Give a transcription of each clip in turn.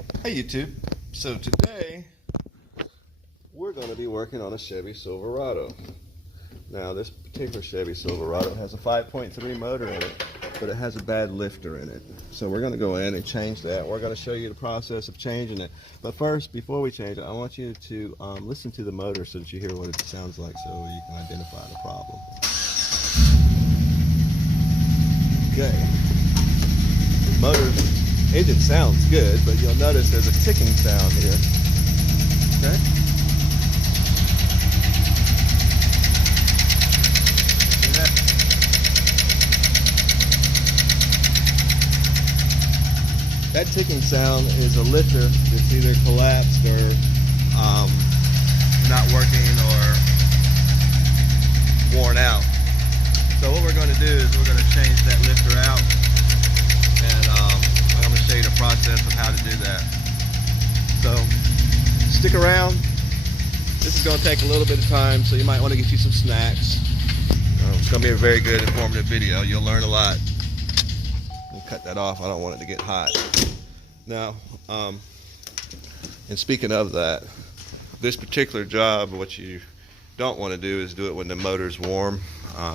Hey YouTube, so today we're going to be working on a Chevy Silverado. Now this particular Chevy Silverado has a 5.3 motor in it, but it has a bad lifter in it. So we're going to go in and change that. We're going to show you the process of changing it. But first, before we change it, I want you to listen to the motor so that you hear what it sounds like so you can identify the problem. Okay, the motor's engine sounds good, but you'll notice there's a ticking sound here. Okay? See that? That ticking sound is a lifter that's either collapsed or not working or worn out. So what we're going to do is we're going to change that lifter out, and I'm going to show you the process of how to do that. So stick around. This is going to take a little bit of time, so you might want to get you some snacks. It's going to be a very good informative video. You'll learn a lot. We'll cut that off. I don't want it to get hot. Now, and speaking of that, this particular job, what you don't want to do is do it when the motor's warm.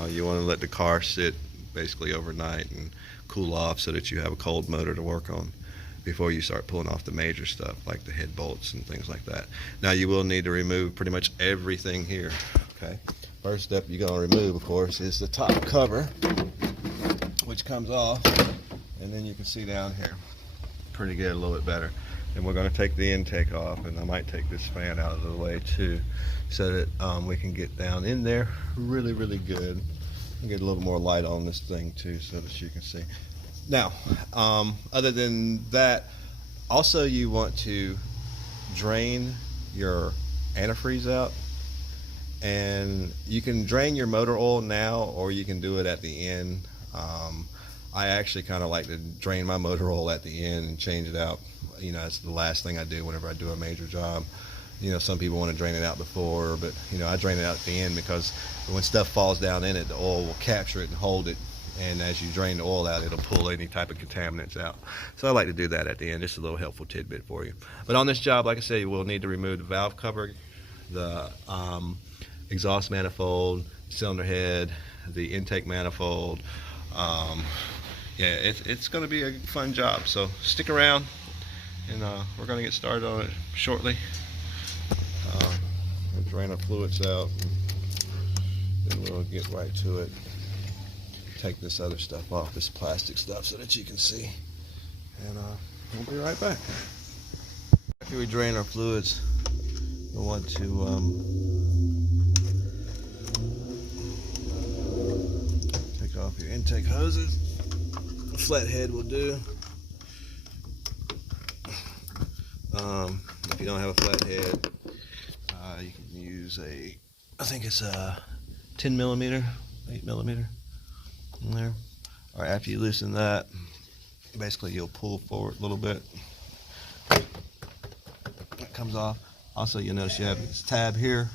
You want to let the car sit basically overnight and cool off so that you have a cold motor to work on before you start pulling off the major stuff like the head bolts and things like that. Now you will need to remove pretty much everything here. Okay, first step you're going to remove, of course, is the top cover, which comes off, and then you can see down here pretty good, a little bit better. And we're going to take the intake off, and I might take this fan out of the way too so that we can get down in there really good and get a little more light on this thing too so that you can see. Now, other than that, also you want to drain your antifreeze out, and you can drain your motor oil now or you can do it at the end. I actually kind of like to drain my motor oil at the end and change it out. You know, it's the last thing I do whenever I do a major job. You know, some people want to drain it out before, but you know, I drain it out at the end because when stuff falls down in it, the oil will capture it and hold it, and as you drain the oil out, it'll pull any type of contaminants out. So I like to do that at the end. Just a little helpful tidbit for you. But on this job, like I say, you will need to remove the valve cover, the exhaust manifold, cylinder head, the intake manifold. Yeah, it's going to be a fun job, so stick around, and we're going to get started on it shortly. We'll drain our fluids out, and then we'll get right to it. Take this other stuff off, this plastic stuff, so that you can see, and we'll be right back. After we drain our fluids, we'll want to take off your intake hoses. A flathead will do. If you don't have a flathead, you can use I think it's a 10 millimeter, 8 millimeter in there. All right, after you loosen that, basically you'll pull forward a little bit. That comes off. Also, you'll notice you have this tab here.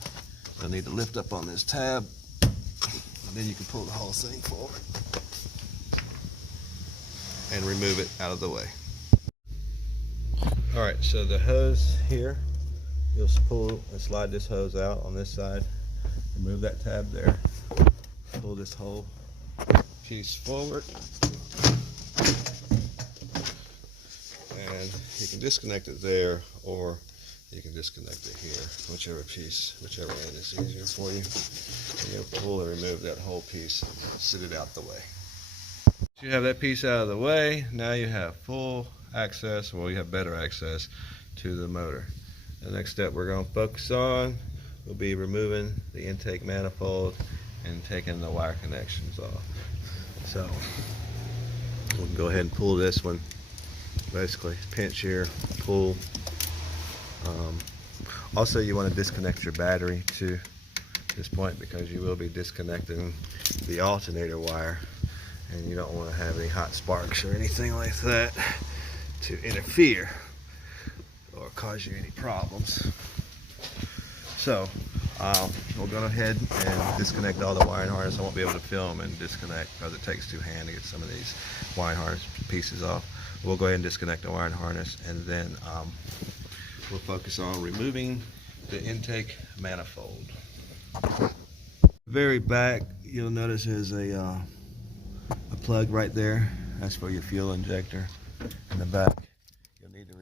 You'll need to lift up on this tab, and then you can pull the whole thing forward and remove it out of the way. All right, so the hose here, you'll pull and slide this hose out on this side, remove that tab there, pull this whole piece forward, and you can disconnect it there or you can disconnect it here, whichever end is easier for you. And you'll pull and remove that whole piece and sit it out the way. You have that piece out of the way. Now you have full access, well, you have better access to the motor. The next step we're going to focus on will be removing the intake manifold and taking the wire connections off. So we'll go ahead and pull this one. Basically pinch here, pull. Also, you want to disconnect your battery to this point because you will be disconnecting the alternator wire, and you don't want to have any hot sparks or anything like that to interfere or cause you any problems. So we'll go ahead and disconnect all the wiring harness. I won't be able to film and disconnect because it takes two hands to get some of these wiring harness pieces off. We'll go ahead and disconnect the wiring harness, and then we'll focus on removing the intake manifold. Very back, you'll notice there's a plug right there. That's for your fuel injector. In the back, you'll need to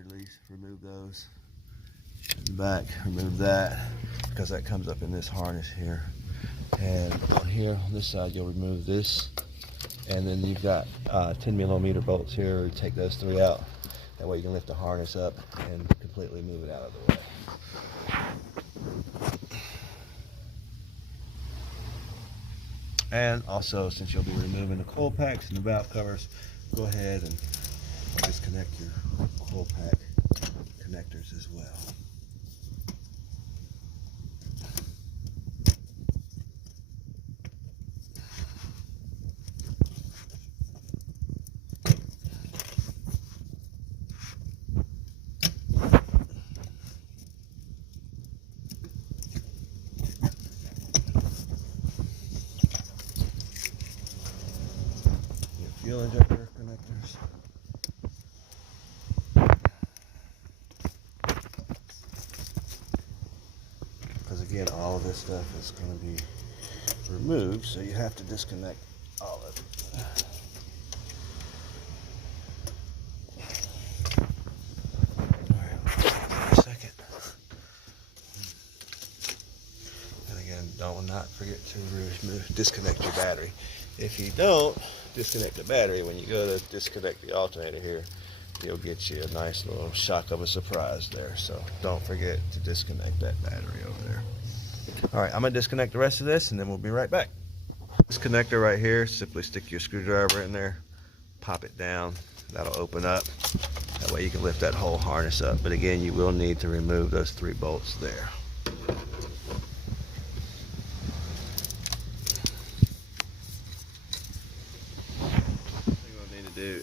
remove those. In the back, remove that, because that comes up in this harness here. And on here, on this side, you'll remove this. And then you've got 10mm bolts here. Take those three out. That way you can lift the harness up and completely move it out of the way. And also, since you'll be removing the coil packs and the valve covers, go ahead and disconnect your coil pack connectors as well. Fuel injector connectors. Because again, all of this stuff is going to be removed, so you have to disconnect all of it. Alright, for a second. And again, not forget to disconnect your battery. If you don't disconnect the battery, when you go to disconnect the alternator here, you'll get you a nice little shock of a surprise there. So don't forget to disconnect that battery over there. All right, I'm gonna disconnect the rest of this and then we'll be right back. This connector right here, simply stick your screwdriver in there, pop it down, that'll open up. That way you can lift that whole harness up. But again, you will need to remove those 3 bolts there.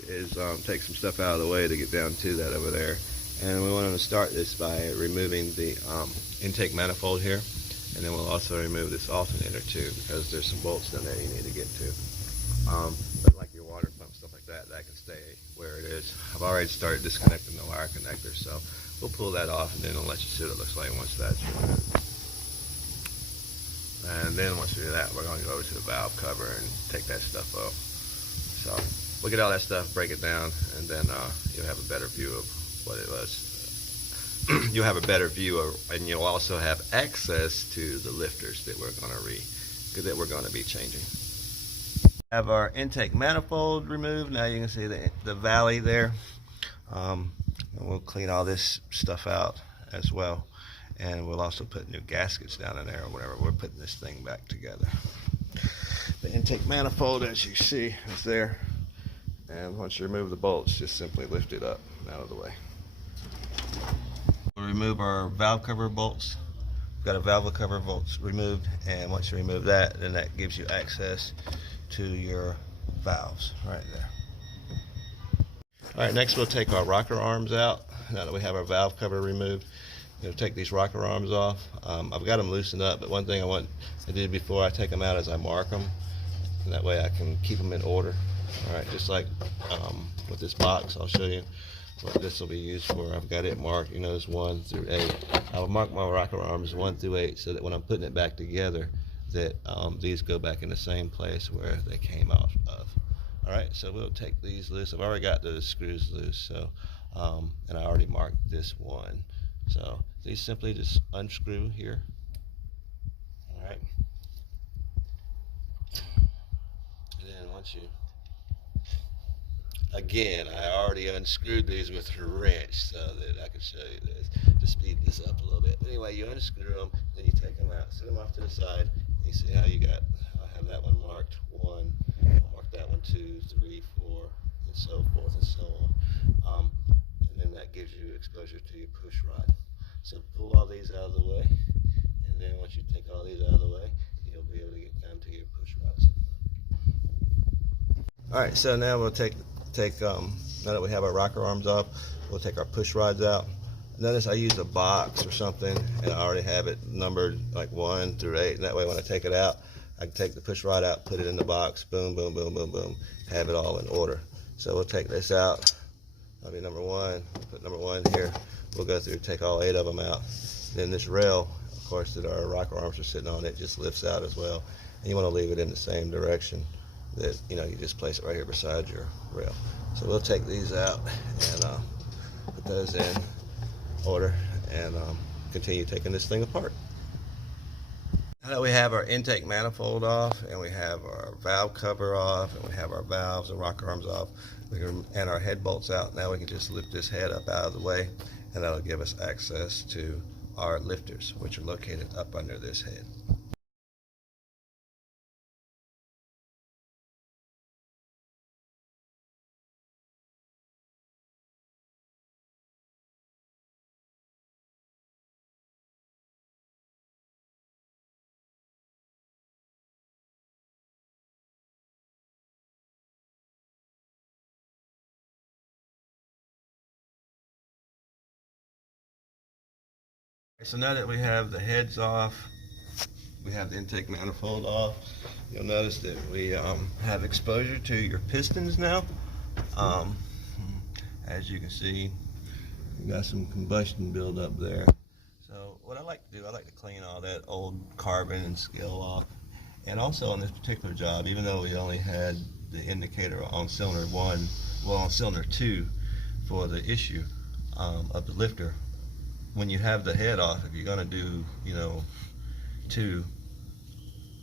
Is take some stuff out of the way to get down to that over there, and we want to start this by removing the intake manifold here, and then we'll also remove this alternator too, because there's some bolts down there you need to get to. But like your water pump, stuff like that, that can stay where it is. I've already started disconnecting the wire connector, so we'll pull that off and then I'll let you see what it looks like once that's removed. And then once we do that, we're going to go over to the valve cover and take that stuff off. So look at all that stuff, break it down, and then you'll have a better view of what it was. You'll have a better view of, and you'll also have access to the lifters that we're going to be changing. Have our intake manifold removed. Now you can see the valley there. And we'll clean all this stuff out as well, and we'll also put new gaskets down in there or whatever. We're putting this thing back together. The intake manifold, as you see, is there. And once you remove the bolts, just simply lift it up and out of the way. We'll remove our valve cover bolts. We've got a valve cover bolts removed, and once you remove that, then that gives you access to your valves right there. All right, next we'll take our rocker arms out. Now that we have our valve cover removed, we'll take these rocker arms off. I've got them loosened up, but one thing I want to do before I take them out is I mark them, and that way I can keep them in order. All right, just like with this box, I'll show you what this will be used for. I've got it marked, you notice 1 through 8. I'll mark my rocker arms 1 through 8 so that when I'm putting it back together, that these go back in the same place where they came out of. All right, so we'll take these loose. I've already got the screws loose, so and I already marked this one. So these simply just unscrew here. All right, and then once you, again, I already unscrewed these with a wrench so that I can show you this to speed this up a little bit. But anyway, you unscrew them, then you take them out, set them off to the side. You see how you got, I have that one marked 1, I'll mark that one 2, 3, 4, and so forth and so on. And then that gives you exposure to your push rod. So pull all these out of the way, and then once you take all these out of the way, you'll be able to get down to your push rods. All right, so now we'll take now that we have our rocker arms off, we'll take our push rods out. Notice I use a box or something, and I already have it numbered like 1 through 8, and that way when I take it out, I can take the push rod out, put it in the box, boom, boom, boom, boom, boom, have it all in order. So we'll take this out. That'll be number 1. Put number 1 here. We'll go through, take all 8 of them out. Then this rail, of course, that our rocker arms are sitting on, it just lifts out as well. And you want to leave it in the same direction that, you know, you just place it right here beside your rail. So we'll take these out and put those in order and continue taking this thing apart. Now that we have our intake manifold off, and we have our valve cover off, and we have our valves and rocker arms off, and our head bolts out, now we can just lift this head up out of the way, and that'll give us access to our lifters, which are located up under this head. So now that we have the heads off, we have the intake manifold off, you'll notice that we have exposure to your pistons now. As you can see, we got some combustion buildup there. So what I like to do, I like to clean all that old carbon and scale off. And also on this particular job, even though we only had the indicator on cylinder 1, well on cylinder 2 for the issue of the lifter, when you have the head off, if you're going to do, you know, 2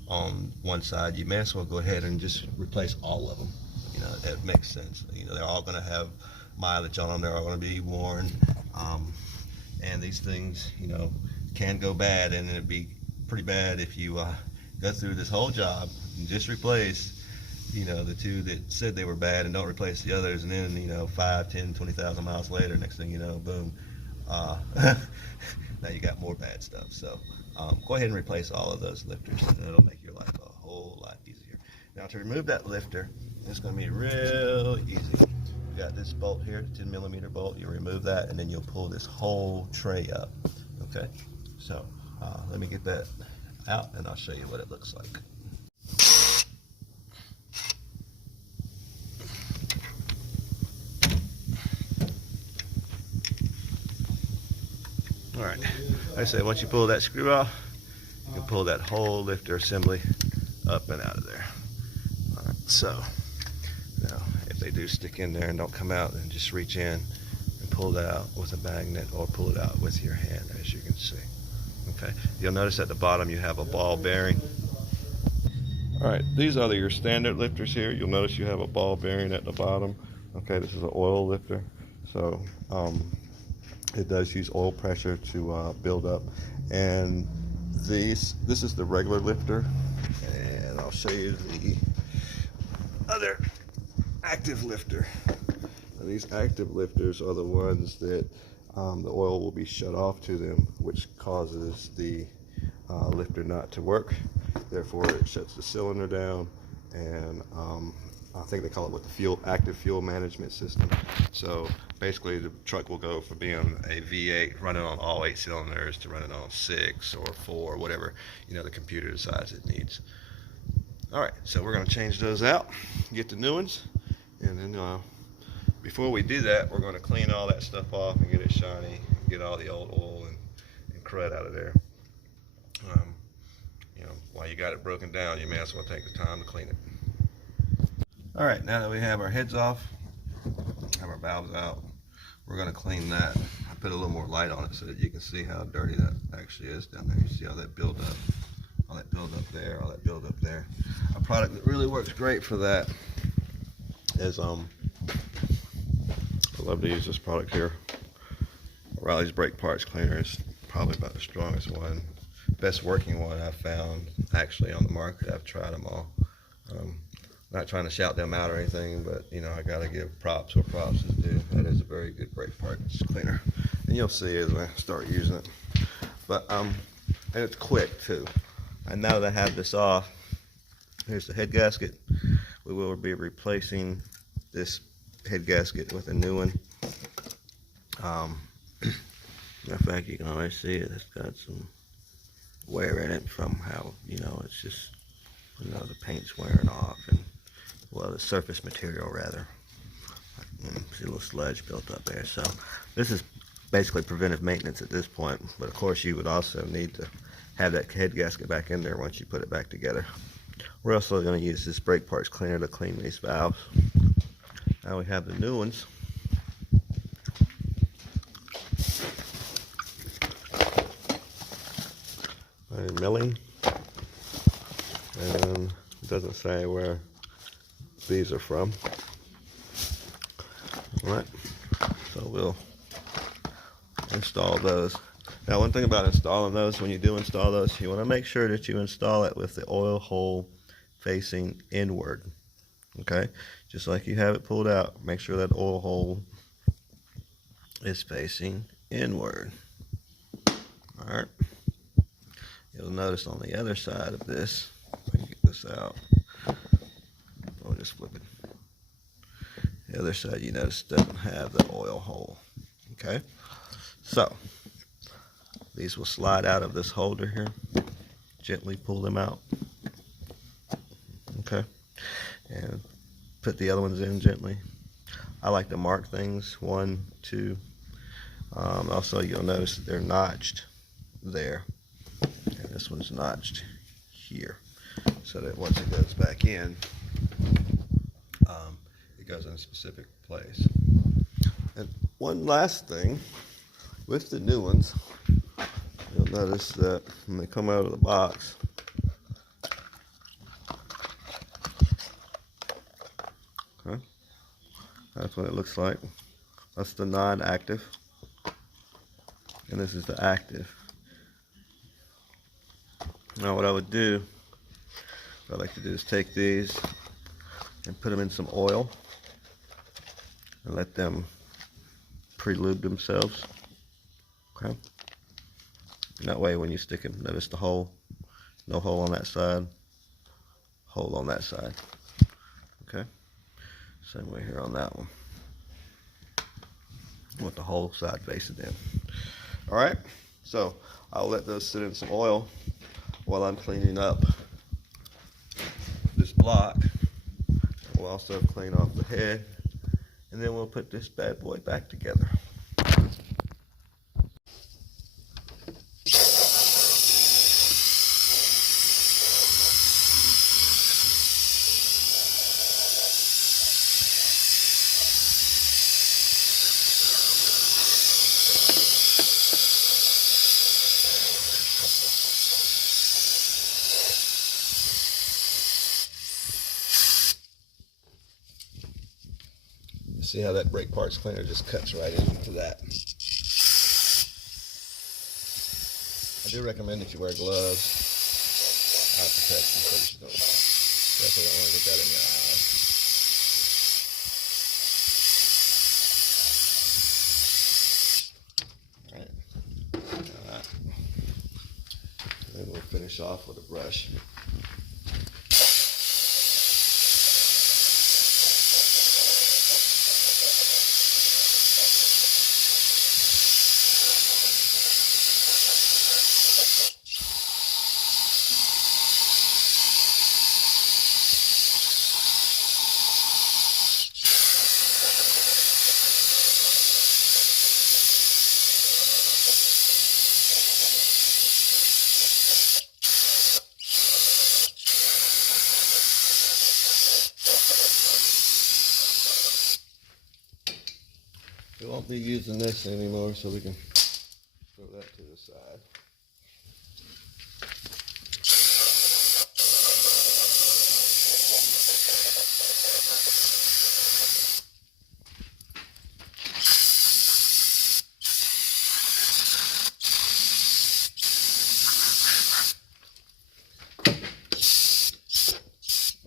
on one side, you may as well go ahead and just replace all of them. You know, that makes sense. You know, they're all going to have mileage on them. They're all going to be worn. And these things, you know, can go bad, and it'd be pretty bad if you go through this whole job and just replace, you know, the 2 that said they were bad and don't replace the others, and then, you know, 5, 10, 20,000 miles later, next thing you know, boom. Now you got more bad stuff. So go ahead and replace all of those lifters, and it'll make your life a whole lot easier. Now to remove that lifter, it's going to be real easy. You got this bolt here, 10mm bolt. You remove that, and then you'll pull this whole tray up. Okay, so let me get that out, and I'll show you what it looks like. All right, like I said, once you pull that screw off, you can pull that whole lifter assembly up and out of there. All right, so now if they do stick in there and don't come out, then just reach in and pull that out with a magnet, or pull it out with your hand, as you can see. Okay, you'll notice at the bottom you have a ball bearing. All right, these are your standard lifters here. You'll notice you have a ball bearing at the bottom. Okay, this is an oil lifter, so it does use oil pressure to build up. And this is the regular lifter, and I'll show you the other active lifter. Now, these active lifters are the ones that the oil will be shut off to them, which causes the lifter not to work. Therefore, it shuts the cylinder down, and I think they call it active fuel management system. So basically the truck will go from being a V8 running on all 8 cylinders to running on 6 or 4, whatever, you know, the computer decides it needs. All right, so we're going to change those out, get the new ones, and then before we do that, we're going to clean all that stuff off and get it shiny, get all the old oil and crud out of there. You know, while you got it broken down, you may as well take the time to clean it. All right, now that we have our heads off, have our valves out, we're going to clean that. I put a little more light on it so that you can see how dirty that actually is down there. You see all that build up, all that build up there, all that build up there. A product that really works great for that is I love to use this product here. O'Reilly's Brake Parts Cleaner is probably about the strongest one, best working one I've found actually on the market. I've tried them all. Not trying to shout them out or anything, but you know, I gotta give props where props is due. That is a very good brake parts cleaner, and you'll see as I start using it. But and it's quick too. And now that I have this off, here's the head gasket. We will be replacing this head gasket with a new one. In fact, you can always see it. It's got some wear in it from how, you know, it's just, you know, the paint's wearing off, and, well, the surface material rather. See a little sludge built up there. So this is basically preventive maintenance at this point, but of course you would also need to have that head gasket back in there once you put it back together. We're also going to use this brake parts cleaner to clean these valves. Now we have the new ones. Milling, and it doesn't say where these are from. Alright, so we'll install those. Now, one thing about installing those, when you do install those, you want to make sure that you install it with the oil hole facing inward. Okay, just like you have it pulled out, make sure that oil hole is facing inward. Alright, you'll notice on the other side of this, if I can get this out, I'll just flip it. The other side, you notice, doesn't have the oil hole. Okay, so these will slide out of this holder here. Gently pull them out. Okay, and put the other ones in gently. I like to mark things, 1, 2. Also, you'll notice that they're notched there, and this one's notched here, so that once it goes back in, it goes in a specific place. And one last thing with the new ones, you'll notice that when they come out of the box, okay, that's what it looks like. That's the non-active, and this is the active. Now what I would do, what I like to do, is take these and put them in some oil and let them pre-lube themselves. Okay. And that way when you stick them, notice the hole. No hole on that side. Hole on that side. Okay. Same way here on that one. With the whole side facing in. Alright. So I'll let those sit in some oil while I'm cleaning up this block. We'll also clean off the head, and then we'll put this bad boy back together. See how that brake parts cleaner just cuts right into that. I do recommend that you wear gloves, eye protection, so that you don't, definitely don't want to get that in your eye. Alright. Then we'll finish off with a brush. We won't be using this anymore, so we can throw that to the side.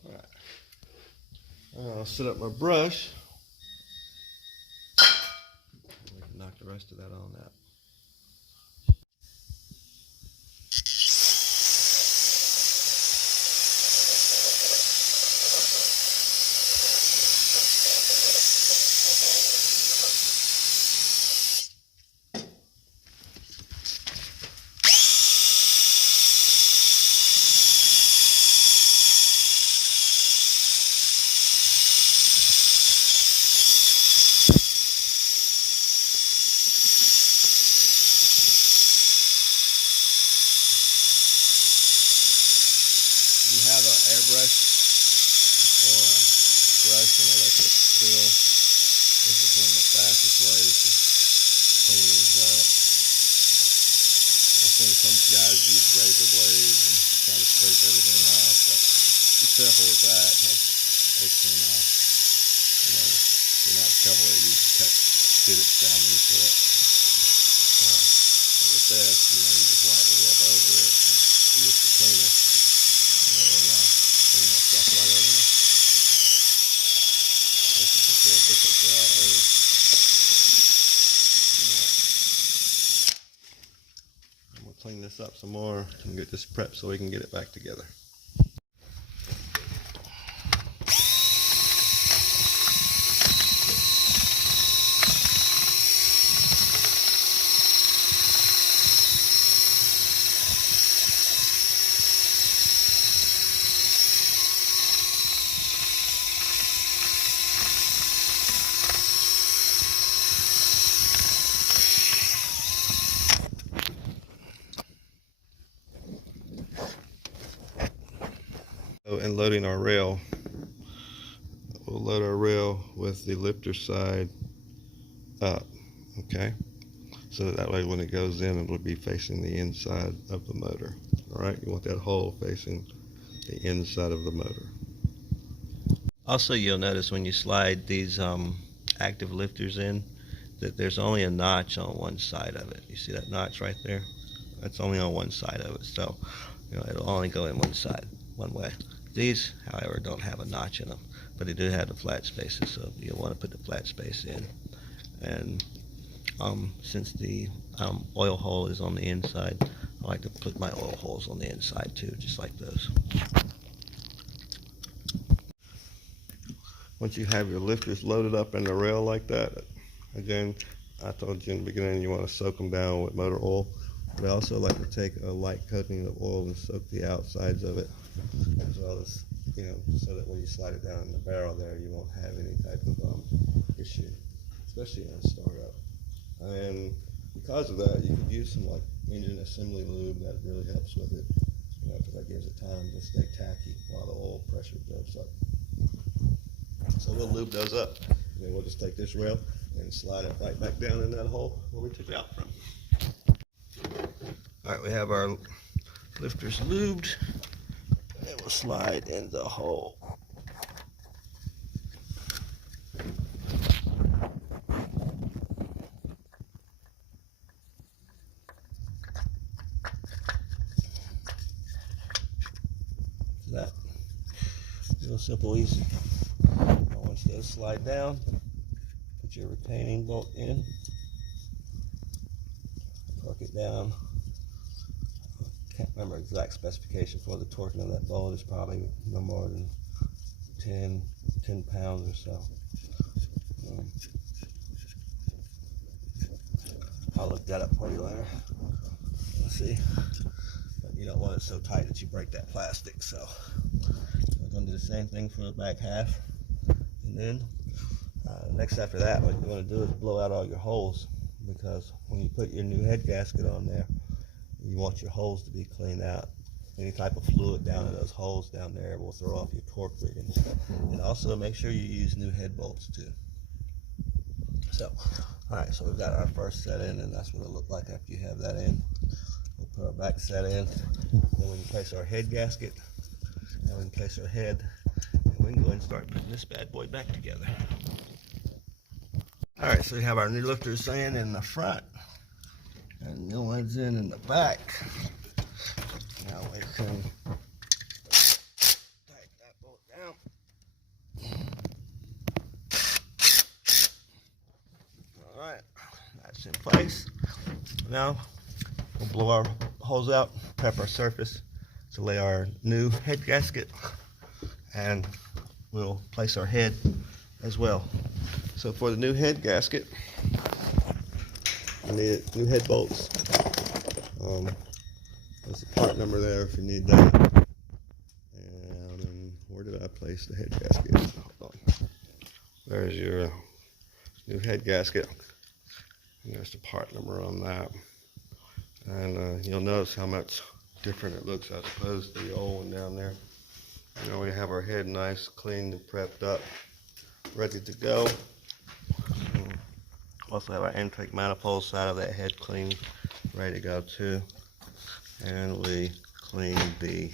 All right. I'll set up my brush. We can knock the rest of that on out. hairbrush or a brush and electric wheel. This is one of the fastest ways to clean these up. I've seen some guys use razor blades and try to scrape everything off, but be careful with that because it can, if you're not careful, you can cut divots down into it. But with this, you just lightly rub over it and use the cleaner, and it'll clean that stuff right on in. As you can see a difference there already. I'm going to clean this up some more and get this prepped so we can get it back together. And loading our rail, we'll load our rail with the lifter side up, okay, so that way when it goes in it will be facing the inside of the motor. All right, you want that hole facing the inside of the motor. Also, you'll notice when you slide these active lifters in that there's only a notch on one side of it. You see that notch right there? That's only on one side of it, so it'll only go in one side, one way. These, however, don't have a notch in them, but they do have the flat spaces, so you'll want to put the flat space in. And since the oil hole is on the inside, I like to put my oil holes on the inside too, just like those. Once you have your lifters loaded up in the rail like that, again, I told you in the beginning you want to soak them down with motor oil, but I also like to take a light coating of oil and soak the outsides of it, as well as, so that when you slide it down in the barrel there, you won't have any type of issue, especially on startup. And because of that, you could use some like engine assembly lube. That really helps with it, because that gives it time to stay tacky while the oil pressure builds up. So we'll lube those up, and then we'll just take this rail and slide it right back down in that hole where we took it out from. All right, we have our lifters lubed, and we'll slide in the hole. That real simple, easy. Once those slide down, put your retaining bolt in, torque it down. Can't remember exact specification for the torquing of that bolt. It's probably no more than 10 pounds or so. I'll look that up for you later. Let's see. But you don't want it so tight that you break that plastic. So we're going to do the same thing for the back half. And then next after that, what you want to do is blow out all your holes, because when you put your new head gasket on there, you want your holes to be cleaned out. Any type of fluid down in those holes down there will throw off your torque reading. And also make sure you use new head bolts too. So, all right, so we've got our first set in, and that's what it'll look like after you have that in. We'll put our back set in, then we can place our head gasket, and we can place our head, and we can go ahead and start putting this bad boy back together. All right, so we have our new lifters in the front, and new ones in the back. Now we can tighten that bolt down. All right, that's in place. Now we'll blow our holes out, prep our surface to lay our new head gasket, and we'll place our head as well. So for the new head gasket, I need new head bolts. There's a part number there if you need that. And where did I place the head gasket? Hold on. There's your new head gasket. And there's the part number on that. And you'll notice how much different it looks as opposed to the old one down there. You know, we have our head nice, cleaned and prepped up, ready to go. Also have our intake manifold side of that head clean, ready to go too. And we clean the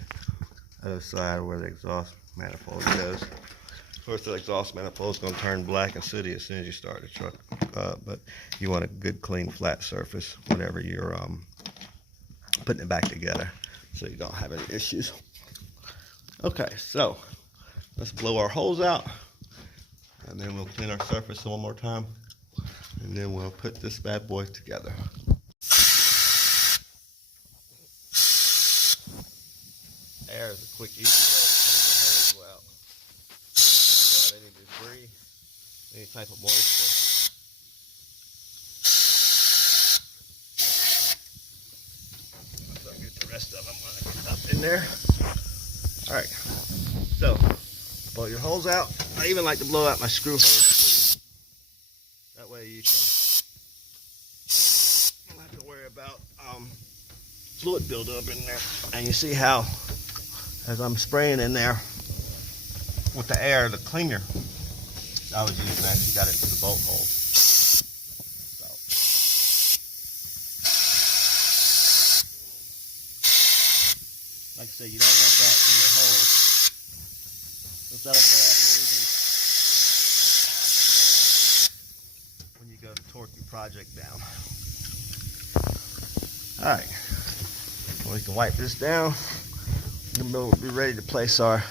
other side where the exhaust manifold goes. Of course, the exhaust manifold is going to turn black and sooty as soon as you start the truck up, but you want a good, clean, flat surface whenever you're putting it back together, so you don't have any issues. Okay, so let's blow our holes out, and then we'll clean our surface one more time, and then we'll put this bad boy together. There's a quick, easy way to clean the hose out. Without any debris, any type of moisture. I'll get the rest of them when I get up in there. Alright, so blow your holes out. I even like to blow out my screw holes. That way you don't have to worry about fluid buildup in there. And you see how, as I'm spraying in there with the air, the cleaner I was using actually got into the bolt hole. So. Like I said, you don't want that in your holes. Is that okay when you go to torque your project down? Alright, we can wipe this down, and we'll be ready to place our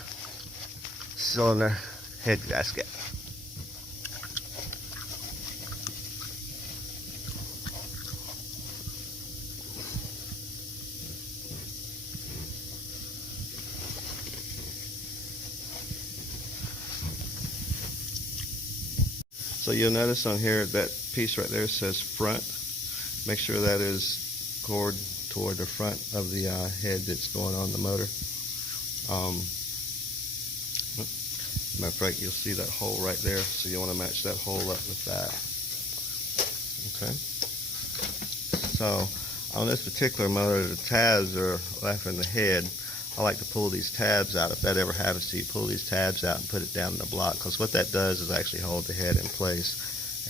cylinder head gasket. So you'll notice on here that piece right there says front. Make sure that is cored toward the front of the head that's going on the motor. Matter of fact, you'll see that hole right there, so you want to match that hole up with that. Okay. So on this particular motor, the tabs are left in the head. I like to pull these tabs out. If that ever happens to you, pull these tabs out and put it down in the block, because what that does is actually hold the head in place,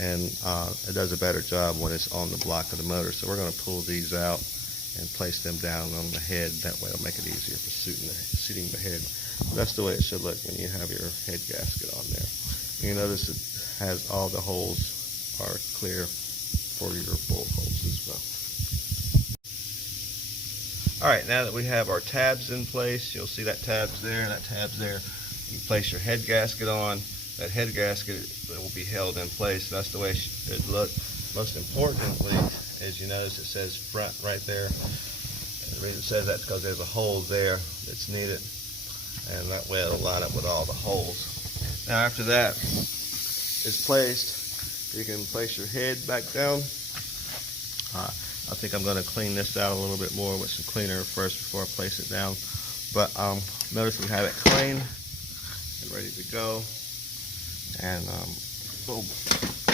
and it does a better job when it's on the block of the motor. So we're going to pull these out and place them down on the head. That way it'll make it easier for seating the head. That's the way it should look when you have your head gasket on there. And you notice it has all the holes are clear for your bolt holes as well. Alright, now that we have our tabs in place, you'll see that tab's there and that tab's there. You place your head gasket on. That head gasket will be held in place. That's the way it should look. Most importantly, as you notice, it says front right there. And the reason it says that is because there's a hole there that's needed, and that way it'll line up with all the holes. Now after that is placed, you can place your head back down. I think I'm going to clean this out a little bit more with some cleaner first before I place it down. But notice we have it clean and ready to go. And we'll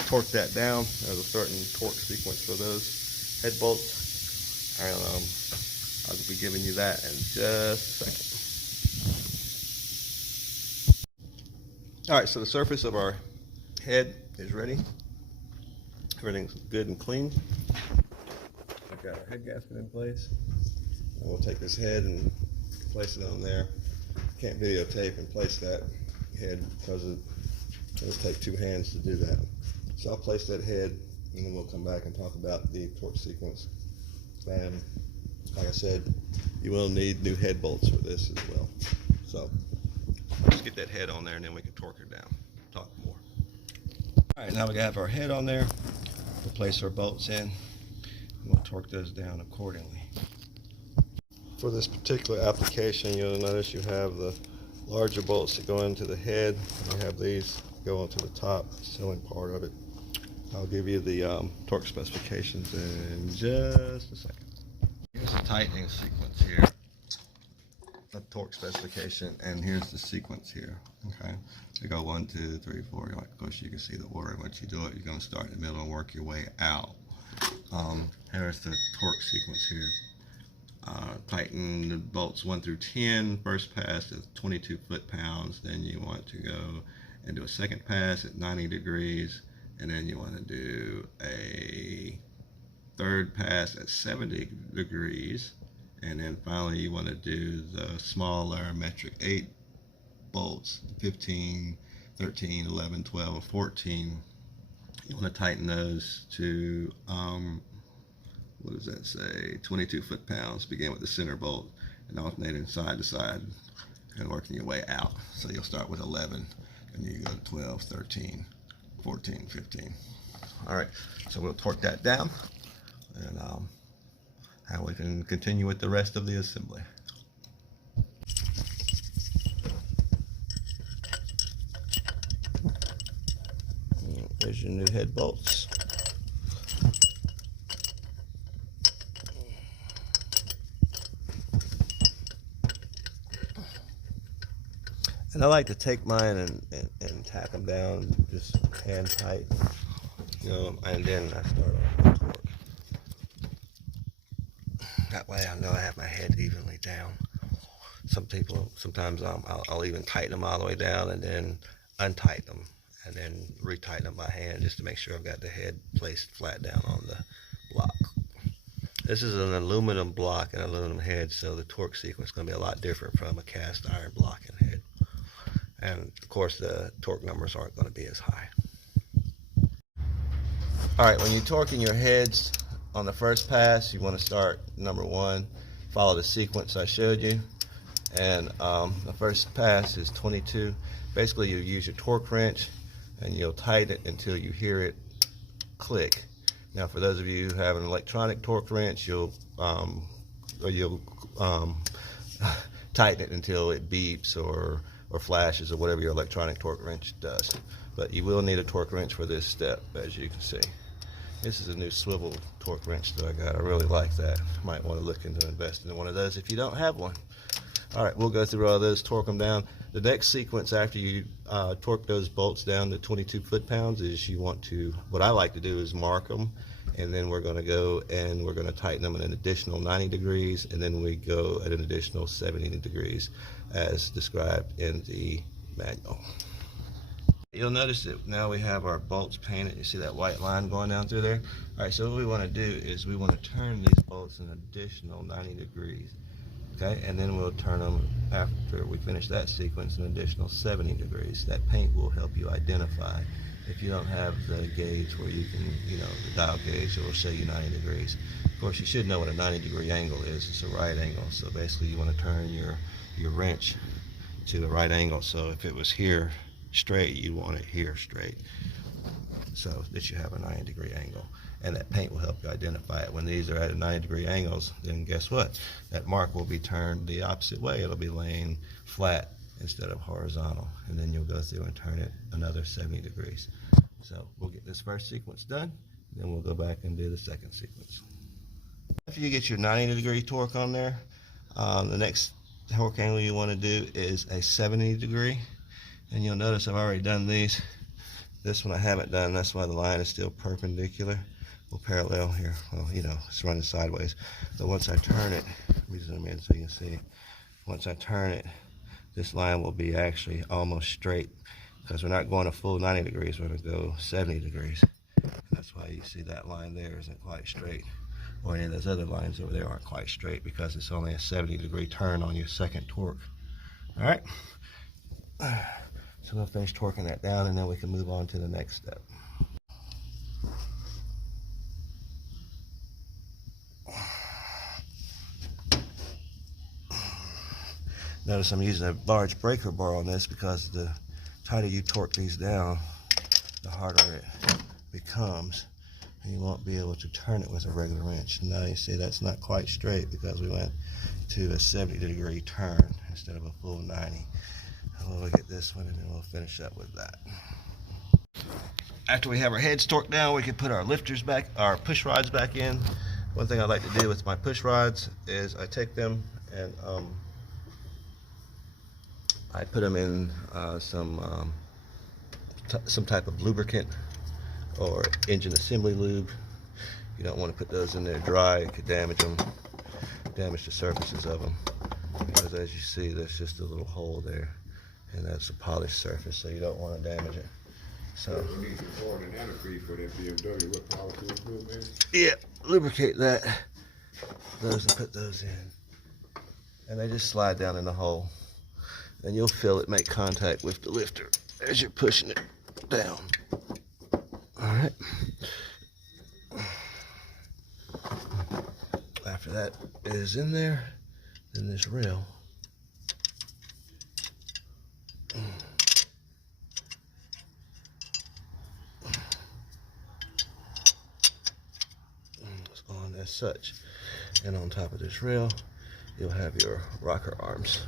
torque that down. There's a certain torque sequence for those head bolts. And I'll be giving you that in just a second. Alright, so the surface of our head is ready. Everything's good and clean. I've got our head gasket in place. And we'll take this head and place it on there. Can't videotape and place that head because it'll take two hands to do that. So I'll place that head, and then we'll come back and talk about the torque sequence. And like I said, you will need new head bolts for this as well. So let's get that head on there, and then we can torque her down. Talk more. All right, now we have our head on there. We'll place our bolts in, and we'll torque those down accordingly. For this particular application, you'll notice you have the larger bolts that go into the head. You have these go into the top ceiling part of it. I'll give you the torque specifications in just a second. Here's the tightening sequence here, the torque specification, and here's the sequence here. Okay, we go 1, 2, 3, 4. Of course, you can see the order. Once you do it, you're going to start in the middle and work your way out. Here's the torque sequence here. Tighten the bolts 1 through 10. First pass is 22 foot-pounds. Then you want to go and do a second pass at 90 degrees. And then you want to do a third pass at 70 degrees. And then finally you want to do the smaller metric 8 bolts, 15, 13, 11, 12, and 14. You want to tighten those to what does that say, 22 foot-pounds. Begin with the center bolt and alternating side to side and working your way out. So you'll start with 11 and you go to 12, 13, 14, 15. All right, so we'll torque that down and how we can continue with the rest of the assembly. There's your new head bolts. And I like to take mine and tack them down just hand tight, you know, and then I start off the torque. That way I know I have my head evenly down. Sometimes I'll even tighten them all the way down and then untighten them and then retighten them by hand just to make sure I've got the head placed flat down on the block. This is an aluminum block and aluminum head, so the torque sequence is going to be a lot different from a cast iron block and head. And of course the torque numbers aren't going to be as high. Alright, when you're torquing your heads on the first pass, you want to start number 1, follow the sequence I showed you, and the first pass is 22. Basically you use your torque wrench and you'll tighten it until you hear it click. Now for those of you who have an electronic torque wrench, you'll tighten it until it beeps or flashes or whatever your electronic torque wrench does. But you will need a torque wrench for this step, as you can see. This is a new swivel torque wrench that I got. I really like that. Might want to look into investing in one of those if you don't have one. Alright, we'll go through all those, torque them down. The next sequence after you torque those bolts down to 22 foot-pounds is you want to, what I like to do is mark them, and then we're going to go and we're going to tighten them at an additional 90 degrees, and then we go at an additional 70 degrees as described in the manual. You'll notice that now we have our bolts painted. You see that white line going down through there? Alright, so what we want to do is we want to turn these bolts an additional 90 degrees. Okay, and then we'll turn them after we finish that sequence an additional 70 degrees. That paint will help you identify. If you don't have the gauge where you can, you know, the dial gauge, it will show you 90 degrees. Of course, you should know what a 90-degree angle is. It's a right angle. So basically you want to turn your wrench to the right angle. So if it was here straight, you want it here straight, so that you have a 90-degree angle. And that paint will help you identify it. When these are at a 90-degree angles, then guess what? That mark will be turned the opposite way. It'll be laying flat instead of horizontal. And then you'll go through and turn it another 70 degrees. So we'll get this first sequence done, then we'll go back and do the second sequence. After you get your 90-degree torque on there, the next torque angle you want to do is a 70 degree. And you'll notice I've already done these. This one I haven't done, that's why the line is still perpendicular. We'll parallel here. Well, you know, it's running sideways. But once I turn it, let me zoom in so you can see. Once I turn it, this line will be actually almost straight, because we're not going a full 90 degrees, we're going to go 70 degrees. That's why you see that line there isn't quite straight, or any of those other lines over there aren't quite straight, because it's only a 70-degree turn on your second torque. All right, so we'll finish torquing that down, and then we can move on to the next step. Notice I'm using a large breaker bar on this, because the tighter you torque these down, the harder it becomes, and you won't be able to turn it with a regular wrench. Now you see that's not quite straight because we went to a 70-degree turn instead of a full 90. We'll look at this one and then we'll finish up with that. After we have our heads torqued down, we can put our lifters back, our push rods back in. One thing I like to do with my push rods is I take them and I put them in some type of lubricant or engine assembly lube. You don't want to put those in there dry, it could damage them. damage the surfaces of them, because as you see, there's just a little hole there, and that's a polished surface, so you don't want to damage it. So you need some oil and antifreeze for that BMW. What power to improve, man? Yeah, lubricate that. Those and put those in, and they just slide down in the hole, and you'll feel it make contact with the lifter as you're pushing it down. All right. After that is in there, then this rail is on as such, and on top of this rail you'll have your rocker arms.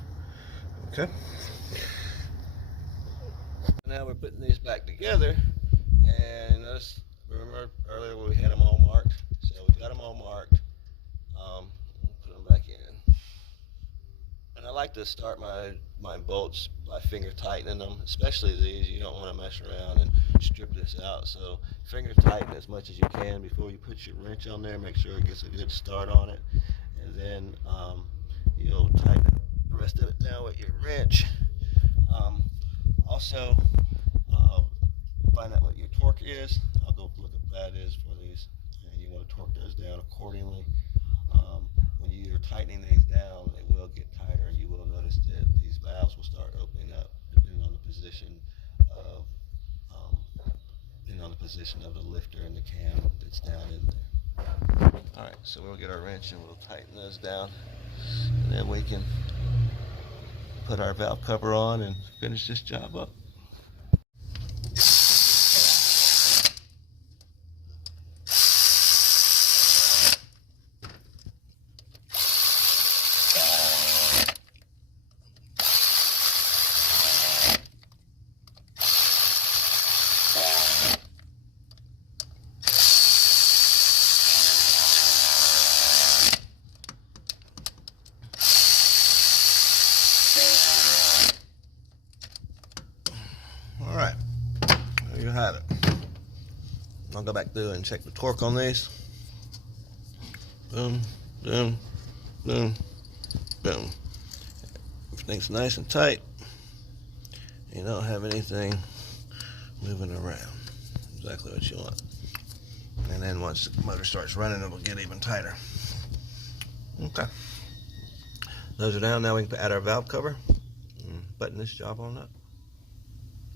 Okay, now we're putting these back together, and let's remember earlier we had them all marked, so we got them all marked. Put them back in, and I like to start my bolts by finger tightening them, especially these. You don't want to mess around and strip this out, so finger tighten as much as you can before you put your wrench on there. Make sure it gets a good start on it, and then you'll tighten the rest of it down with your wrench. Also, find out what your torque is. I'll go look at what that is for these, and you want to torque those down accordingly. When you're tightening these down, they will get tighter, and you will notice that these valves will start opening up depending on the position of the lifter and the cam that's down in there. All right, so we'll get our wrench and we'll tighten those down, and then we can put our valve cover on and finish this job up. Alright, there you have it. I'll go back through and check the torque on these. Boom, boom, boom, boom. Everything's nice and tight. You don't have anything moving around. Exactly what you want. And then once the motor starts running, it will get even tighter. Okay. Those are down. Now we can add our valve cover and button this job on up.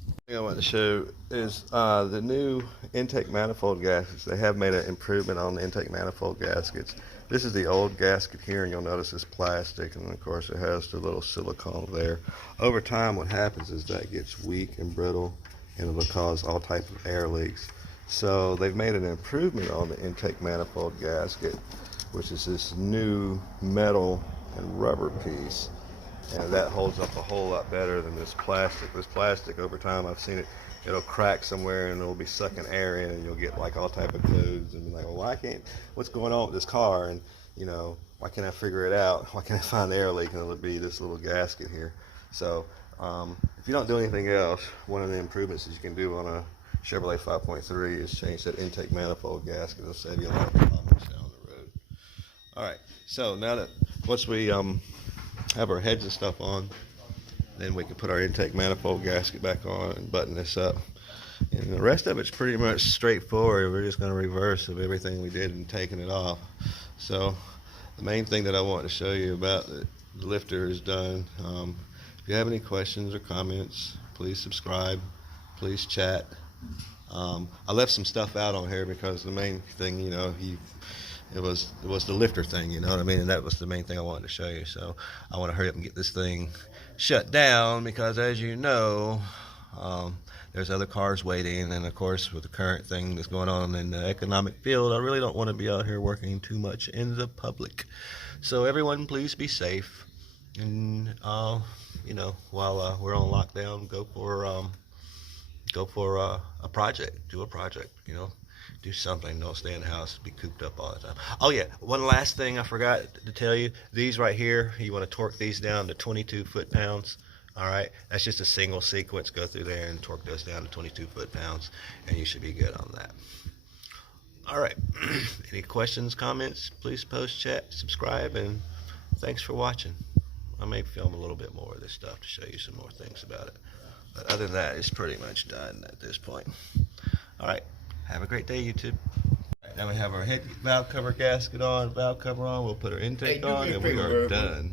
The thing I want to show is the new intake manifold gaskets. They have made an improvement on the intake manifold gaskets. This is the old gasket here, and you'll notice it's plastic, and of course it has the little silicone there. Over time, what happens is that gets weak and brittle, and it will cause all types of air leaks. So they've made an improvement on the intake manifold gasket, which is this new metal and rubber piece. And that holds up a whole lot better than this plastic. This plastic, over time, I've seen it, it'll crack somewhere and it'll be sucking air in, and you'll get like all type of codes and be like, well, why can't, what's going on with this car? And you know, why can't I figure it out? Why can't I find the air leak? And it'll be this little gasket here. So if you don't do anything else, one of the improvements that you can do on a Chevrolet 5.3 is change that intake manifold gasket. It'll save you a lot of problems down the road. All right, so now that once we have our heads and stuff on, then we can put our intake manifold gasket back on and button this up. And the rest of it's pretty much straightforward. We're just going to reverse of everything we did in taking it off. So the main thing that I want to show you about the lifter is done. If you have any questions or comments, please subscribe, please chat. I left some stuff out on here because the main thing, you know, it was the lifter thing, you know what I mean, and that was the main thing I wanted to show you. So I want to hurry up and get this thing shut down, because as you know, there's other cars waiting, and of course with the current thing that's going on in the economic field, I really don't want to be out here working too much in the public. So everyone, please be safe, and you know, while we're on lockdown, go for a project, do a project, you know. Do something. Don't stay in the house, be cooped up all the time. Oh yeah, one last thing I forgot to tell you. These right here, you want to torque these down to 22 foot-pounds. All right, that's just a single sequence. Go through there and torque those down to 22 foot-pounds, and you should be good on that. All right. Any questions, comments, please post, chat, subscribe, and thanks for watching. I may film a little bit more of this stuff to show you some more things about it. But other than that, it's pretty much done at this point. All right, have a great day, YouTube. Right, now we have our head valve cover gasket on, valve cover on. We'll put our intake on, and we are done.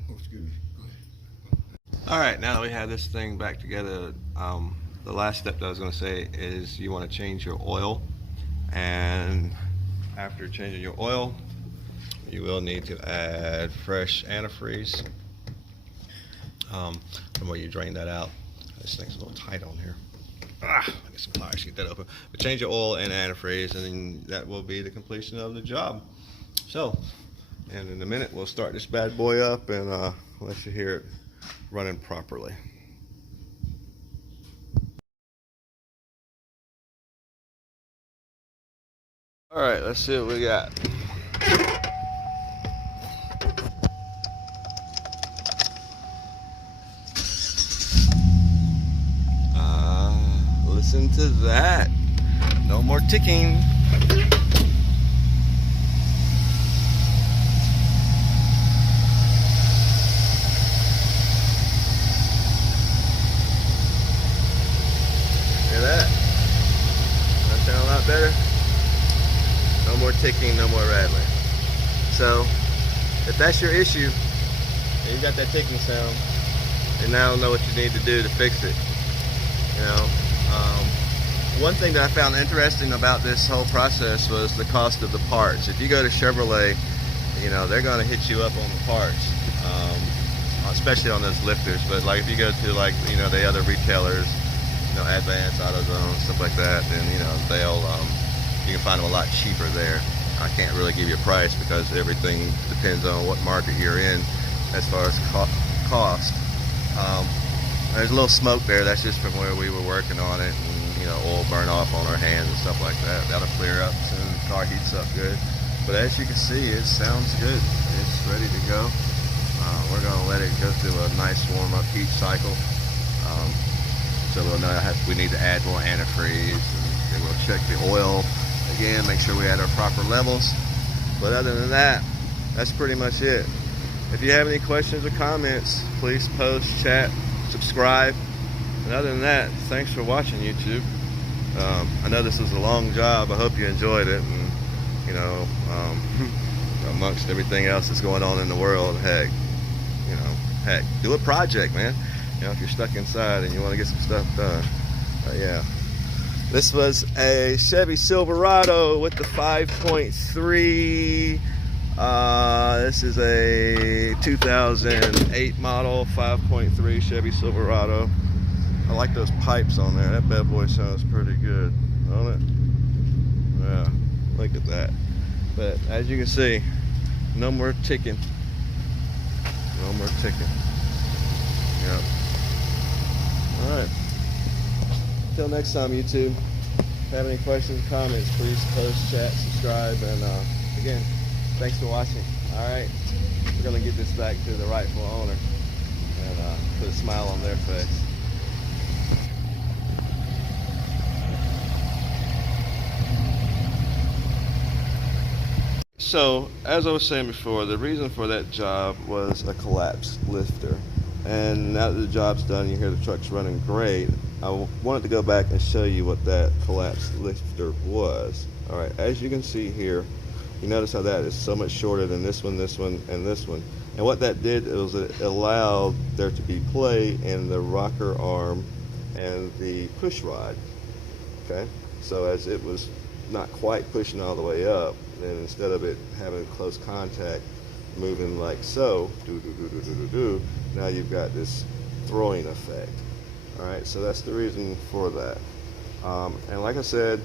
All right, now that we have this thing back together, the last step that I was going to say is you want to change your oil. And after changing your oil, you will need to add fresh antifreeze. From where you drain that out. This thing's a little tight on here. I get some pliers to get that open. But change your oil and antifreeze, and then that will be the completion of the job. So, and in a minute, we'll start this bad boy up and let you hear it running properly. All right, let's see what we got. Listen to that. No more ticking. Hear that? That sound a lot better? No more ticking, no more rattling. So, if that's your issue, and you got that ticking sound, and now know what you need to do to fix it. You know, one thing that I found interesting about this whole process was the cost of the parts. If you go to Chevrolet, you know, they're going to hit you up on the parts, especially on those lifters. But like if you go to like, you know, the other retailers, you know, Advance, AutoZone, stuff like that, then, you know, they'll, you can find them a lot cheaper there. I can't really give you a price because everything depends on what market you're in as far as cost. There's a little smoke there. That's just from where we were working on it, and, you know, oil burn off on our hands and stuff like that. That'll clear up soon. The car heats up good. But as you can see, it sounds good. It's ready to go. We're going to let it go through a nice warm-up heat cycle. So we'll know we need to add more antifreeze, and then we'll check the oil again, make sure we had our proper levels. But other than that, that's pretty much it. If you have any questions or comments, please post, chat, subscribe. And other than that, thanks for watching, YouTube. I know this was a long job. I hope you enjoyed it. And, you know, amongst everything else that's going on in the world, heck, do a project, man. You know, if you're stuck inside and you want to get some stuff done. Yeah. This was a Chevy Silverado with the 5.3. This is a 2008 model 5.3 Chevy Silverado. I like those pipes on there. That bad boy sounds pretty good, don't it? Yeah, look at that. But as you can see, no more ticking. No more ticking. Yep. All right. Until next time, YouTube. If you have any questions, comments, please post, chat, subscribe, and again, thanks for watching. All right, we're gonna get this back to the rightful owner and put a smile on their face. So, as I was saying before, the reason for that job was a collapsed lifter. And now that the job's done, you hear the truck's running great. I wanted to go back and show you what that collapsed lifter was. All right, as you can see here, you notice how that is so much shorter than this one, and this one. And what that did was it allowed there to be play in the rocker arm and the push rod. Okay, so as it was not quite pushing all the way up, then instead of it having close contact, moving like so, now you've got this throwing effect. All right, so that's the reason for that. And like I said,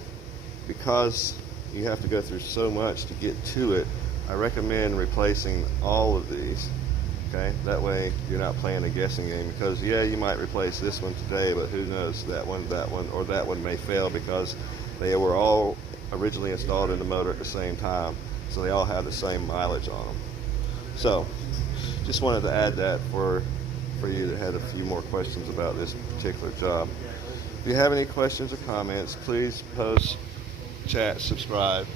because you have to go through so much to get to it, I recommend replacing all of these. Okay, that way you're not playing a guessing game, because yeah, you might replace this one today, but who knows, that one, or that one may fail because they were all originally installed in the motor at the same time, so they all have the same mileage on them. So just wanted to add that for you that had a few more questions about this particular job. If you have any questions or comments, please post, chat, subscribe.